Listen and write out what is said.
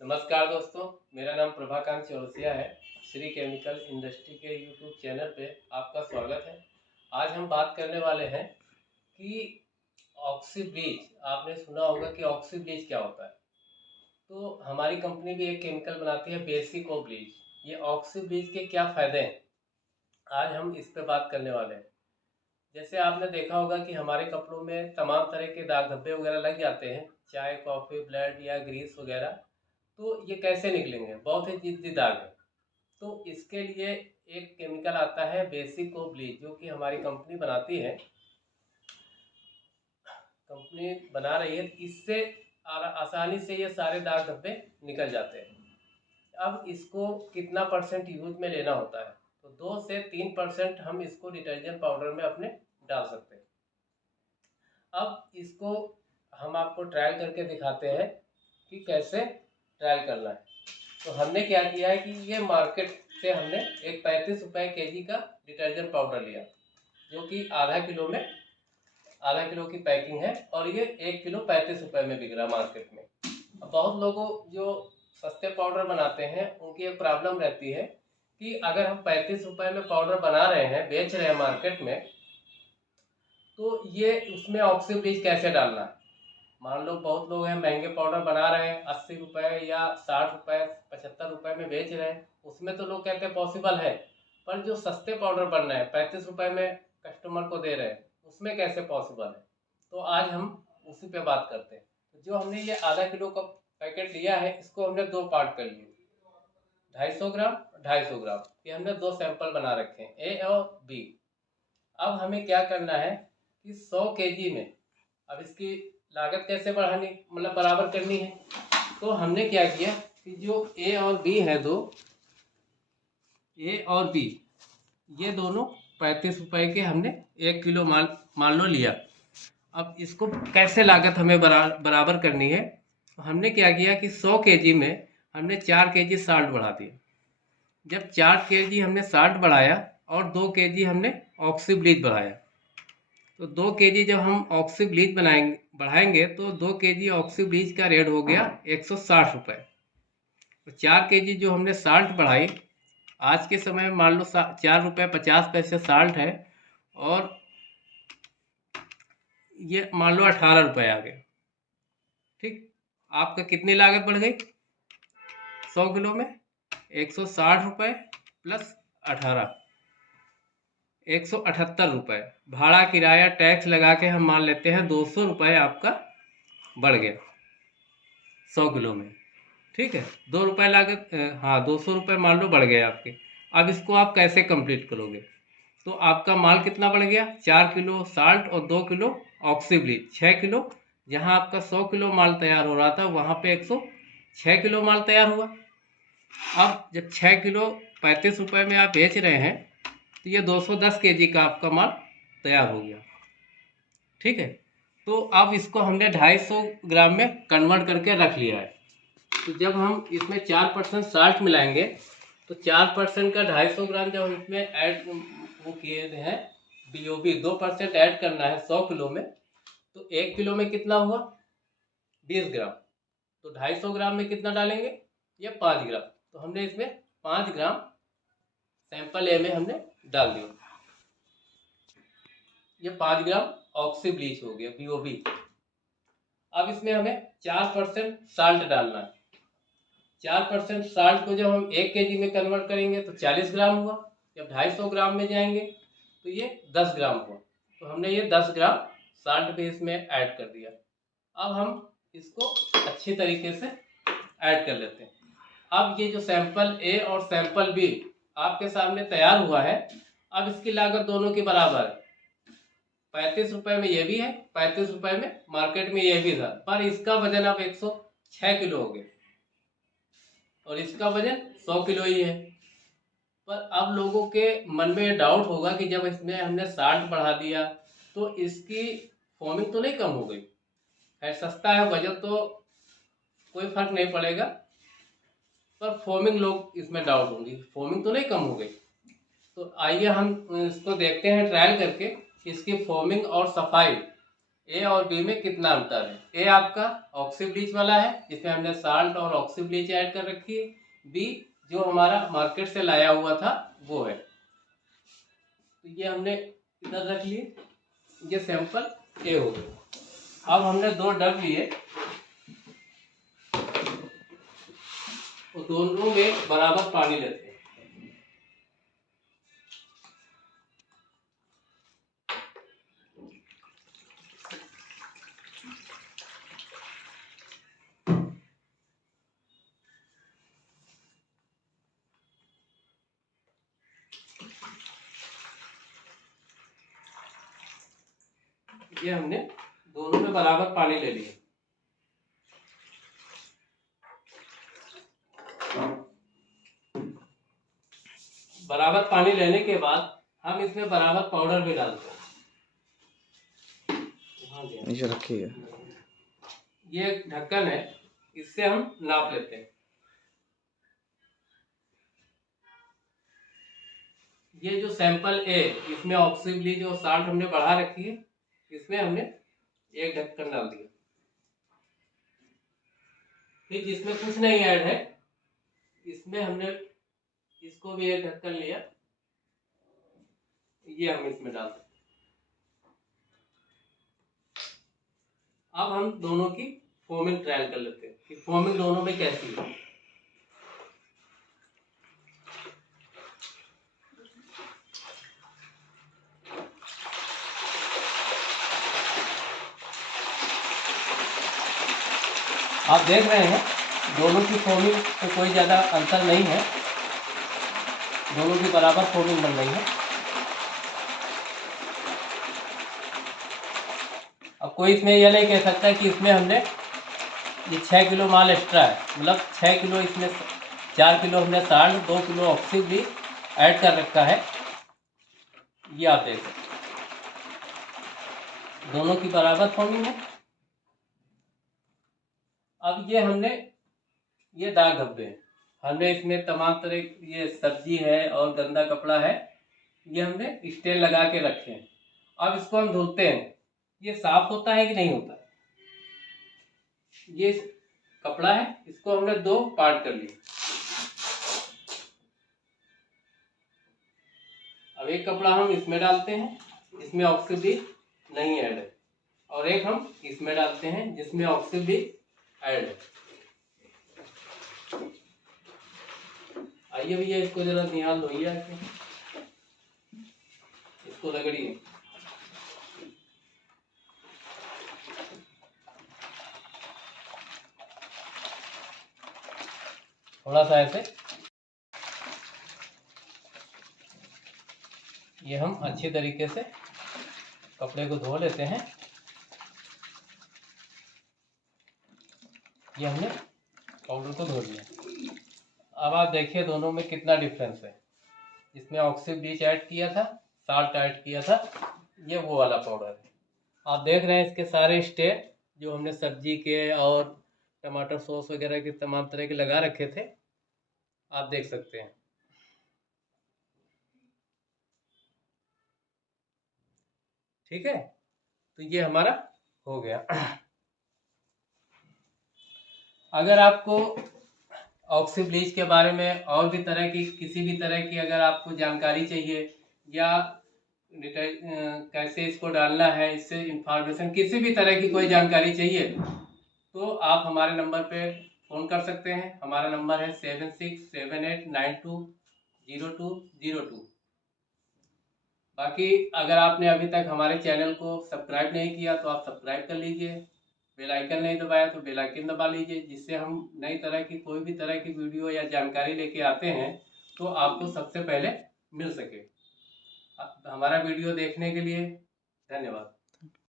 नमस्कार दोस्तों, मेरा नाम प्रभाकांत चौरसिया है। श्री केमिकल इंडस्ट्री के यूट्यूब चैनल पे आपका स्वागत है। आज हम बात करने वाले हैं कि ऑक्सी ब्लीच, आपने सुना होगा कि ऑक्सी ब्लीच क्या होता है। तो हमारी कंपनी भी एक केमिकल बनाती है बेसिक ओ ब्लीच। ये ऑक्सी ब्लीच के क्या फ़ायदे हैं, आज हम इस पे बात करने वाले हैं। जैसे आपने देखा होगा कि हमारे कपड़ों में तमाम तरह के दाग धब्बे वगैरह लग जाते हैं, चाय कॉफ़ी ब्लड या ग्रीस वगैरह। तो ये कैसे निकलेंगे, बहुत ही जिद्दी दाग है। तो इसके लिए एक केमिकल आता है बेसिक ओ ब्लीच, जो कि हमारी कंपनी बनाती है, कंपनी बना रही है। इससे आसानी से ये सारे दाग धब्बे निकल जाते हैं। अब इसको कितना परसेंट यूज में लेना होता है, तो 2 से 3% हम इसको डिटर्जेंट पाउडर में अपने डाल सकते हैं। अब इसको हम आपको ट्रायल करके दिखाते हैं कि कैसे ट्रायल करना है। तो हमने क्या किया है कि ये मार्केट से हमने एक 35 रुपये केजी का डिटर्जेंट पाउडर लिया, जो कि आधा किलो की पैकिंग है, और ये 1 किलो 35 रुपये में बिक रहा मार्केट में। अब बहुत लोगों जो सस्ते पाउडर बनाते हैं उनकी एक प्रॉब्लम रहती है कि अगर हम 35 रुपये में पाउडर बना रहे हैं, बेच रहे हैं मार्केट में, तो ये उसमें ऑक्सी ब्लीच कैसे डालना है। मान लो बहुत लोग हैं महंगे पाउडर बना रहे हैं, 80 रुपये या 60 रुपये 75 रुपये में बेच रहे हैं, उसमें तो लोग कहते हैं पॉसिबल है। पर जो सस्ते पाउडर बन रहे हैं 35 रुपये में कस्टमर को दे रहे हैं, उसमें कैसे पॉसिबल है। तो आज हम उसी पे बात करते हैं। तो जो हमने ये आधा किलो का पैकेट लिया है, इसको हमने 2 पार्ट कर लिए, 250 ग्राम 250 ग्राम। ये हमने 2 सैंपल बना रखे हैं, ए और बी। अब हमें क्या करना है कि 100 केजी में, अब इसकी लागत कैसे बढ़ानी, मतलब बराबर करनी है। तो हमने क्या किया कि जो ए और बी है, ए और बी, ये दोनों 35 रुपये के हमने 1 किलो मान लो लिया। अब इसको कैसे लागत हमें बराबर करनी है। तो हमने क्या किया कि 100 केजी में हमने 4 केजी साल्ट बढ़ा दिया। जब 4 केजी हमने साल्ट बढ़ाया और 2 केजी हमने ऑक्सी ब्लीच बढ़ाया, तो 2 केजी जब हम ऑक्सी ब्लीच बढ़ाएंगे तो 2 केजी ऑक्सी ब्लीच का रेट हो गया 160 रुपये। तो 4 केजी जो हमने साल्ट बढ़ाई, आज के समय में मान लो 4 रुपये 50 पैसे साल्ट है, और ये मान लो 18 रुपये आ गए। ठीक, आपका कितनी लागत बढ़ गई 100 किलो में, 160 रुपये प्लस 18, 178 रुपये। भाड़ा किराया टैक्स लगा के हम मान लेते हैं 200 रुपये आपका बढ़ गया 100 किलो में। ठीक है, 2 रुपये लागत, हाँ 200 रुपये मान लो बढ़ गए आपके। अब इसको आप कैसे कंप्लीट करोगे। तो आपका माल कितना बढ़ गया, 4 किलो साल्ट और 2 किलो ऑक्सी ब्लीच, 6 किलो। जहाँ आपका 100 किलो माल तैयार हो रहा था, वहाँ पे 106 किलो माल तैयार हुआ। अब जब 6 किलो 35 रुपये में आप बेच रहे हैं, तो ये 210 केजी का आपका माल तैयार हो गया। ठीक है, तो अब इसको हमने 250 ग्राम में कन्वर्ट करके रख लिया है। तो जब हम इसमें 4% साल्ट मिलाएंगे, तो 4% का 250 ग्राम जब हम इसमें ऐड वो किए हैं, BOB 2% ऐड करना है 100 किलो में, तो 1 किलो में कितना हुआ 20 ग्राम। तो 250 ग्राम में कितना डालेंगे, ये 5 ग्राम। तो हमने इसमें 5 ग्राम सैंपल ए में हमने डाल दिया। ये 5 ग्राम ऑक्सी ब्लीच हो गया, BOB। अब इसमें हमें 4% साल्ट डालना है। 4% साल्ट को जब हम 1 केजी में कन्वर्ट करेंगे तो 40 ग्राम हुआ। जब 250 ग्राम में जाएंगे तो ये 10 ग्राम हुआ। तो हमने ये 10 ग्राम साल्ट भी इसमें ऐड कर दिया। अब हम इसको अच्छी तरीके से ऐड कर लेते हैं। अब ये जो सैंपल ए और सैंपल बी आपके सामने तैयार हुआ है। अब इसकी लागत दोनों की बराबर है, 35 रुपये में ये भी है, 35 रुपये में मार्केट में ये भी था, पर इसका वजन अब 106 किलो हो गया और इसका वजन 100 किलो ही है। पर अब लोगों के मन में डाउट होगा कि जब इसमें हमने साल्ट बढ़ा दिया तो इसकी फॉर्मिंग तो नहीं कम हो गई। है सस्ता है, वजन तो कोई फर्क नहीं पड़ेगा, पर फॉर्मिंग लोग इसमें डाउट होंगी, फॉर्मिंग तो नहीं कम हो गई। तो आइए हम इसको देखते हैं ट्रायल करके, इसकी फॉर्मिंग और सफाई ए और बी में कितना अंतर है। ए आपका ऑक्सी ब्लीच वाला है, इसमें हमने साल्ट और ऑक्सी ब्लीच ऐड कर रखी है। बी जो हमारा मार्केट से लाया हुआ था वो है। तो ये हमने इधर रख लिए, ये सैंपल ए हो गया। अब हमने 2 डब लिए, तो दोनों में बराबर पानी लेते हैं। ये हमने दोनों में बराबर पानी ले लिया। बराबर पानी लेने के बाद हम इसमें बराबर पाउडर भी डालते हैं। नीचे रखी है, ये एक ढक्कन है, इससे हम नाप लेते हैं। ये जो सैंपल ए, इसमें ऑक्सी ब्लीच और साल्ट हमने बढ़ा रखी है, इसमें हमने एक ढक्कन डाल दिया। फिर जिसमें कुछ नहीं ऐड है, इसमें हमने इसको भी एक ढक्कन लिया, ये हम इसमें डाल सकते। अब हम दोनों की फोमिंग ट्रायल कर लेते हैं कि फोमिंग दोनों में कैसी है। आप देख रहे हैं दोनों की फोमिंग में कोई ज़्यादा अंतर नहीं है, दोनों की बराबर फोमिंग बन रही है। अब कोई इसमें यह नहीं कह सकता कि इसमें हमने ये 6 किलो माल एक्स्ट्रा है, मतलब 6 किलो इसमें 4 किलो हमने साल्ट, 2 किलो ऑक्सी भी ऐड कर रखा है। ये आप देख सकते दोनों की बराबर फोमिंग है। अब ये हमने ये दाग धब्बे, हमने इसमें तमाम तरह ये सब्जी है और गंदा कपड़ा है, ये हमने स्टेन लगा के रखे हैं। अब इसको हम धुलते हैं, ये साफ होता है कि नहीं होता। ये कपड़ा है, इसको हमने 2 पार्ट कर लिए। अब एक कपड़ा हम इसमें डालते हैं, इसमें ऑक्सी ब्लीच नहीं ऐड है, और एक हम इसमें डालते हैं जिसमें ऑक्सी ब्लीच ऐड है। आइए भैया इसको जरा निहाल भैया, इसको रगड़िए। थोड़ा सा ऐसे, ये हम अच्छी तरीके से कपड़े को धो लेते हैं। ये हमने पाउडर को धो लिया। अब आप देखिए दोनों में कितना डिफरेंस है। इसमें ऑक्सी ब्लीच ऐड किया था, साल्ट ऐड किया था, ये वो वाला पाउडर है। आप देख रहे हैं इसके सारे स्टेन जो हमने सब्जी के और टमाटर सॉस वगैरह के तमाम तरह के लगा रखे थे, आप देख सकते हैं। ठीक है, तो ये हमारा हो गया। अगर आपको ऑक्सी ब्लीच के बारे में और भी तरह की किसी भी तरह की अगर आपको जानकारी चाहिए, या कैसे इसको डालना है, इससे इंफॉर्मेशन किसी भी तरह की कोई जानकारी चाहिए, तो आप हमारे नंबर पे फ़ोन कर सकते हैं। हमारा नंबर है 7678920202। बाकी अगर आपने अभी तक हमारे चैनल को सब्सक्राइब नहीं किया तो आप सब्सक्राइब कर लीजिए, बेल आइकन नहीं दबाया तो बेल आइकन दबा लीजिए, जिससे हम नई तरह की कोई भी तरह की वीडियो या जानकारी लेके आते हैं तो आपको सबसे पहले मिल सके। हमारा वीडियो देखने के लिए धन्यवाद।